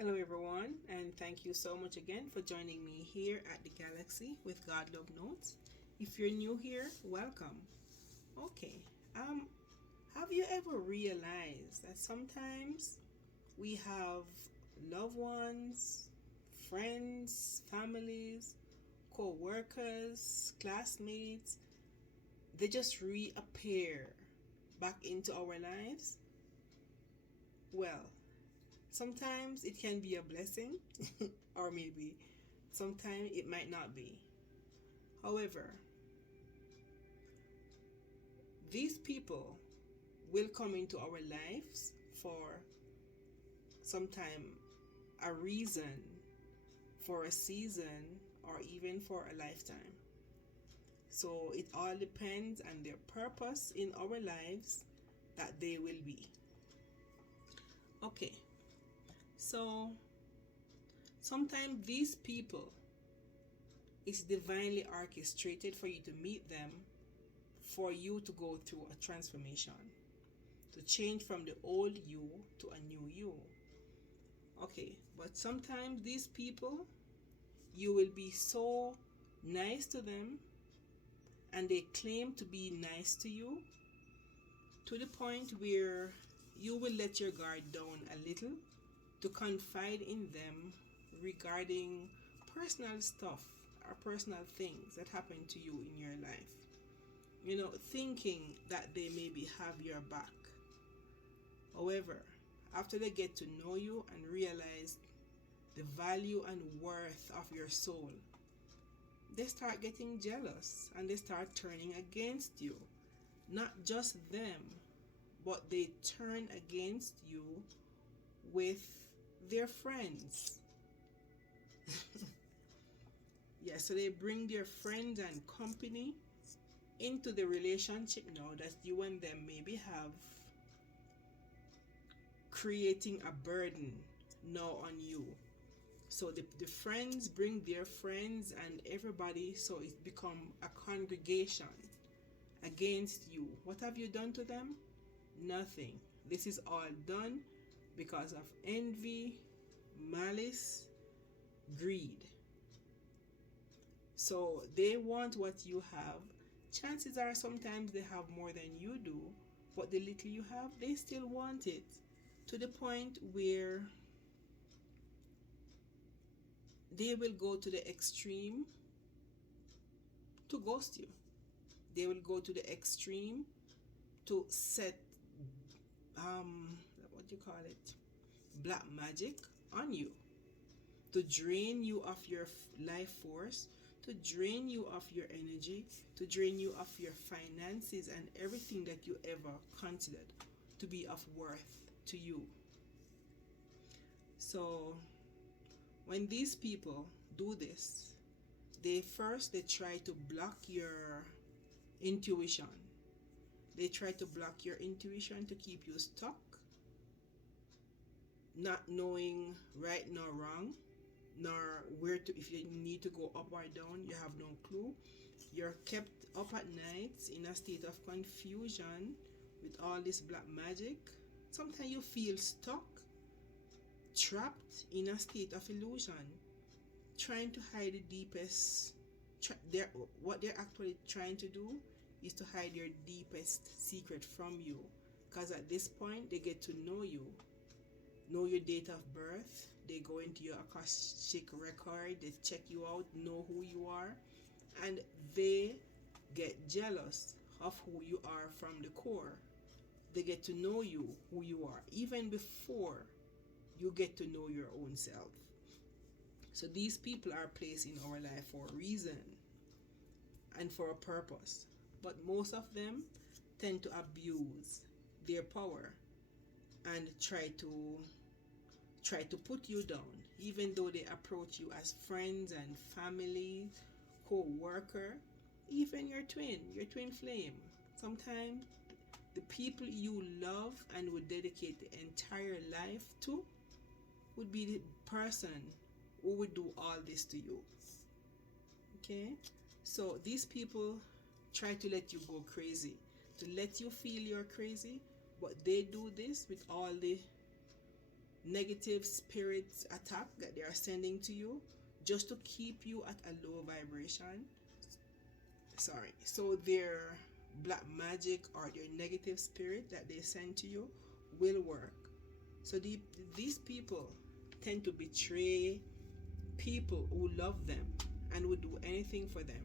Hello, everyone, and thank you so much again for joining me here at the Galaxy with God Love Notes. If you're new here, welcome. Okay, um, have you ever realized that sometimes we have loved ones, friends, families, co workers, classmates, they just reappear back into our lives? Well, sometimes it can be a blessing, or maybe sometimes it might not be. However, these people will come into our lives for some time, a reason, for a season, or even for a lifetime. So it all depends on their purpose in our lives that they will be. Okay, so sometimes these people is divinely orchestrated for you to meet them, for you to go through a transformation, to change from the old you to a new you. Okay, but sometimes these people, you will be so nice to them and they claim to be nice to you to the point where you will let your guard down a little to confide in them regarding personal stuff or personal things that happen to you in your life. Thinking that they maybe have your back. However, after they get to know you and realize the value and worth of your soul, they start getting jealous and they start turning against you. Not just them, but they turn against you with their friends. Yeah, so they bring their friends and company into the relationship now that you and them maybe have, creating a burden now on you. So the friends bring their friends and everybody, so it become a congregation against you. What have you done to them? Nothing. This is all done because of envy, malice, greed. So they want what you have. Chances are sometimes they have more than you do, but the little you have, they still want it, to the point where they will go to the extreme to ghost you. They will go to the extreme to set what do you call it, black magic on you, to drain you of your life force, to drain you of your energy, to drain you of your finances and everything that you ever considered to be of worth to you. So when these people do this, they try to block your intuition. They try to block your intuition to keep you stuck, not knowing right nor wrong, nor where to, if you need to go up or down, you have no clue. You're kept up at night in a state of confusion with all this black magic. Sometimes you feel stuck, trapped in a state of illusion, trying to hide the deepest. What they're actually trying to do is to hide your deepest secret from you. Because at this point, they get to know your date of birth, they go into your Akashic record, they check you out, know who you are, and they get jealous of who you are from the core. They get to know you, who you are, even before you get to know your own self. So these people are placed in our life for a reason and for a purpose. But most of them tend to abuse their power and try to put you down, even though they approach you as friends and family, co-worker, even your twin flame. Sometimes the people you love and would dedicate the entire life to would be the person who would do all this to you. Okay? So these people try to let you go crazy, to let you feel you're crazy, but they do this with all the negative spirits attack that they are sending to you just to keep you at a low vibration. Sorry. So their black magic or their negative spirit that they send to you will work. So these people tend to betray people who love them and would do anything for them.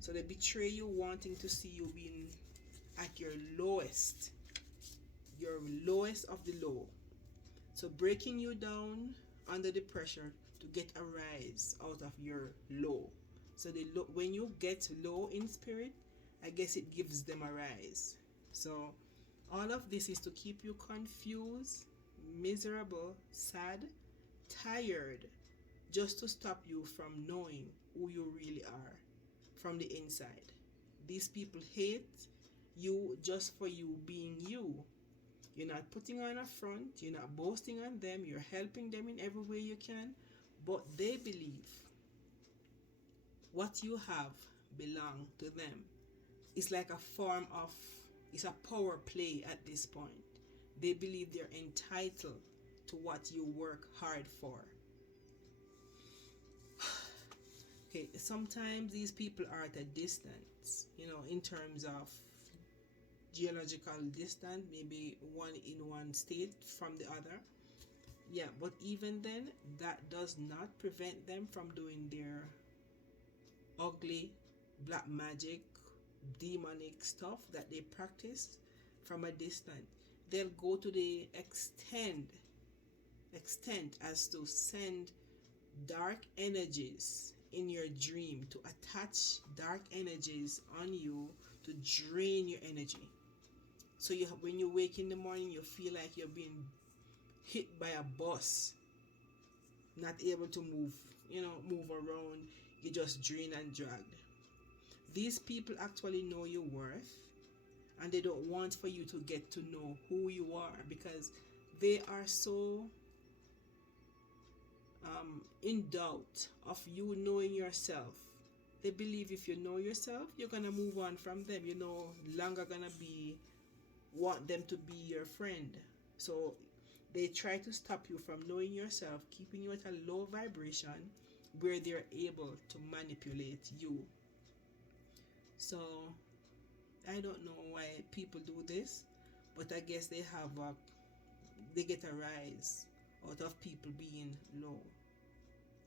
So they betray you wanting to see you being at your lowest of the low. So breaking you down under the pressure to get a rise out of your low. So when you get low in spirit, I guess it gives them a rise. So all of this is to keep you confused, miserable, sad, tired, just to stop you from knowing who you really are from the inside. These people hate you just for you being you. You're not putting on a front, you're not boasting on them, you're helping them in every way you can, but they believe what you have belong to them. It's like it's a power play at this point. They believe they're entitled to what you work hard for. Okay, sometimes these people are at a distance, in terms of geological distance, maybe one in one state from the other. Yeah, but even then, that does not prevent them from doing their ugly black magic, demonic stuff that they practice from a distance. They'll go to the extent as to send dark energies in your dream, to attach dark energies on you to drain your energy. So when you wake in the morning, you feel like you're being hit by a bus, not able to move around. You're just drained and dragged. These people actually know your worth, and they don't want for you to get to know who you are, because they are so in doubt of you knowing yourself. They believe if you know yourself, you're gonna move on from them. You're no longer gonna want them to be your friend. So they try to stop you from knowing yourself, keeping you at a low vibration where they're able to manipulate you. So I don't know why people do this, but I guess they get a rise out of people being low.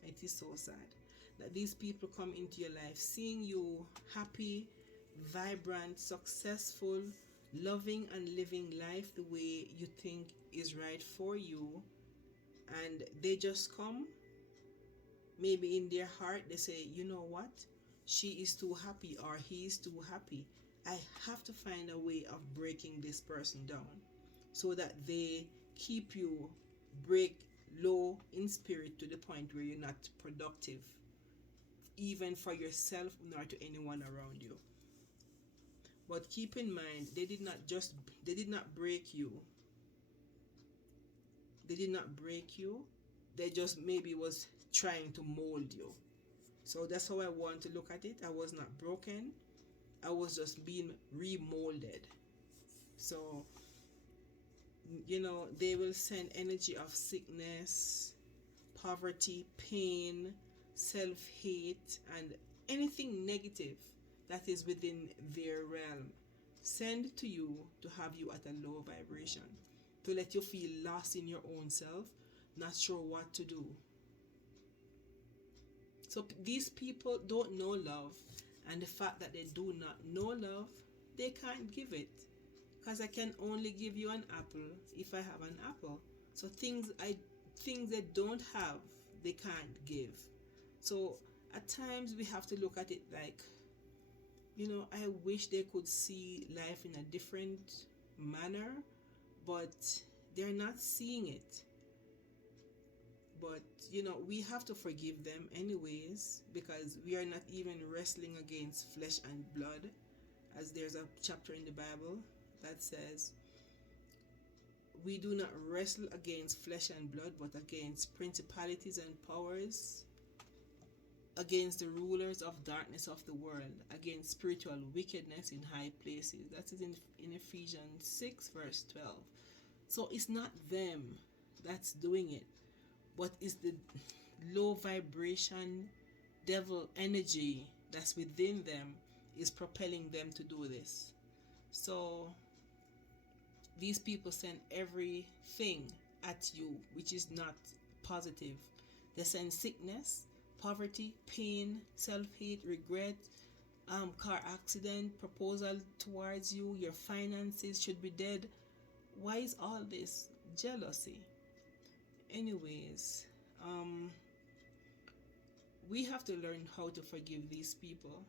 It is so sad that these people come into your life seeing you happy, vibrant, successful, loving and living life the way you think is right for you, and they just come. Maybe in their heart they say, you know what, she is too happy or he is too happy. I have to find a way of breaking this person down, so that they keep you break low in spirit to the point where you're not productive, even for yourself nor to anyone around you. But keep in mind, they did not break you. They did not break you. They just maybe was trying to mold you. So that's how I want to look at it. I was not broken. I was just being remolded. So, they will send energy of sickness, poverty, pain, self-hate, and anything negative that is within their realm. Send to you to have you at a low vibration, to let you feel lost in your own self, not sure what to do. So these people don't know love, and the fact that they do not know love, they can't give it. Because I can only give you an apple if I have an apple. So things they don't have, they can't give. So at times we have to look at it like, I wish they could see life in a different manner, but they're not seeing it. But we have to forgive them anyways, because we are not even wrestling against flesh and blood, as there's a chapter in the Bible that says we do not wrestle against flesh and blood, but against principalities and powers, against the rulers of darkness of the world, against spiritual wickedness in high places. That is in Ephesians 6 verse 12. So it's not them that's doing it, but it's the low vibration devil energy that's within them is propelling them to do this. So these people send everything at you which is not positive. They send sickness, poverty, pain, self-hate, regret, car accident, proposal towards you, your finances should be dead. Why is all this? Jealousy. Anyways, we have to learn how to forgive these people.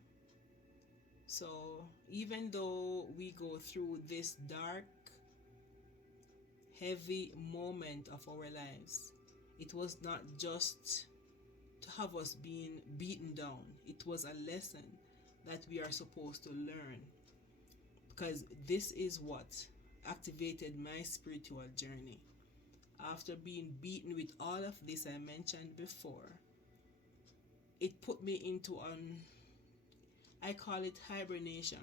So even though we go through this dark, heavy moment of our lives, it was not just to have us being beaten down. It was a lesson that we are supposed to learn, because this is what activated my spiritual journey. After being beaten with all of this I mentioned before, it put me into I call it hibernation.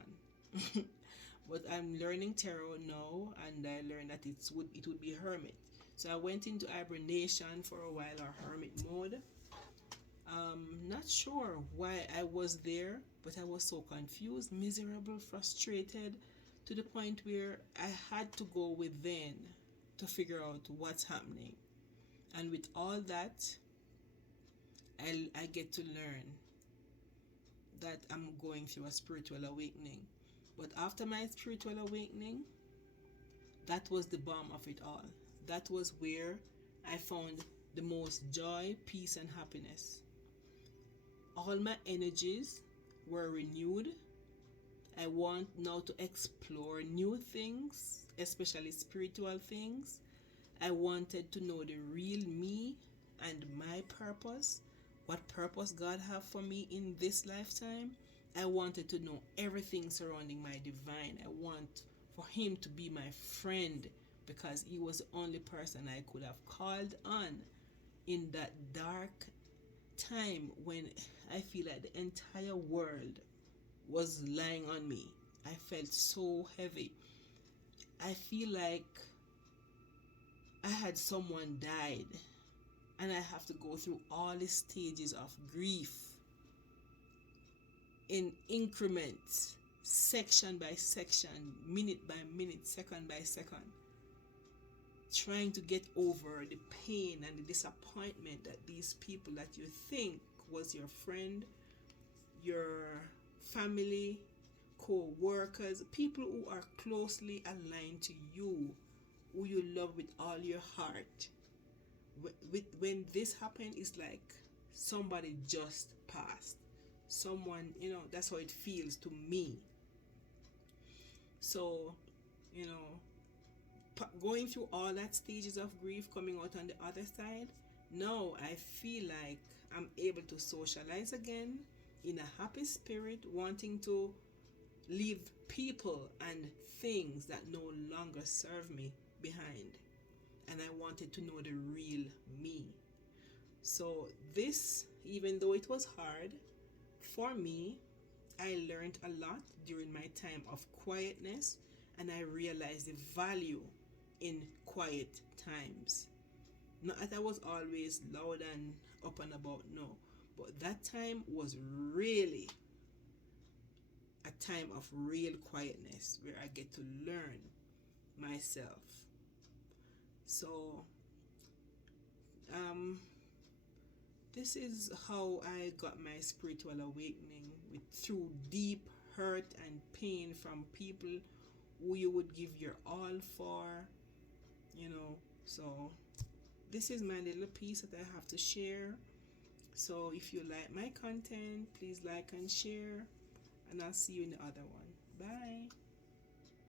But I'm learning tarot now, and I learned that it would be hermit. So I went into hibernation for a while, or hermit mode. Not sure why I was there, but I was so confused, miserable, frustrated, to the point where I had to go within to figure out what's happening. And with all that, I get to learn that I'm going through a spiritual awakening. But after my spiritual awakening, that was the bomb of it all. That was where I found the most joy, peace, and happiness. All my energies were renewed. I want now to explore new things, especially spiritual things. I wanted to know the real me and my purpose, what purpose God have for me in this lifetime. I wanted to know everything surrounding my divine. I want for him to be my friend, because he was the only person I could have called on in that dark time when I feel like the entire world was lying on me. I felt so heavy. I feel like I had someone died, and I have to go through all the stages of grief in increments, section by section, minute by minute, second by second, trying to get over the pain and the disappointment that these people that you think was your friend, your family, co-workers, people who are closely aligned to you, who you love with all your heart. When this happened, it's like somebody just passed. Someone, that's how it feels to me. So, going through all that stages of grief, coming out on the other side, now I feel like I'm able to socialize again in a happy spirit, wanting to leave people and things that no longer serve me behind. And I wanted to know the real me. So this, even though it was hard, for me, I learned a lot during my time of quietness, and I realized the value in quiet times. Not that I was always loud and up and about, no, but that time was really a time of real quietness where I get to learn myself. So, this is how I got my spiritual awakening, through deep hurt and pain from people who you would give your all for, So, this is my little piece that I have to share. So, if you like my content, please like and share, and I'll see you in the other one. Bye.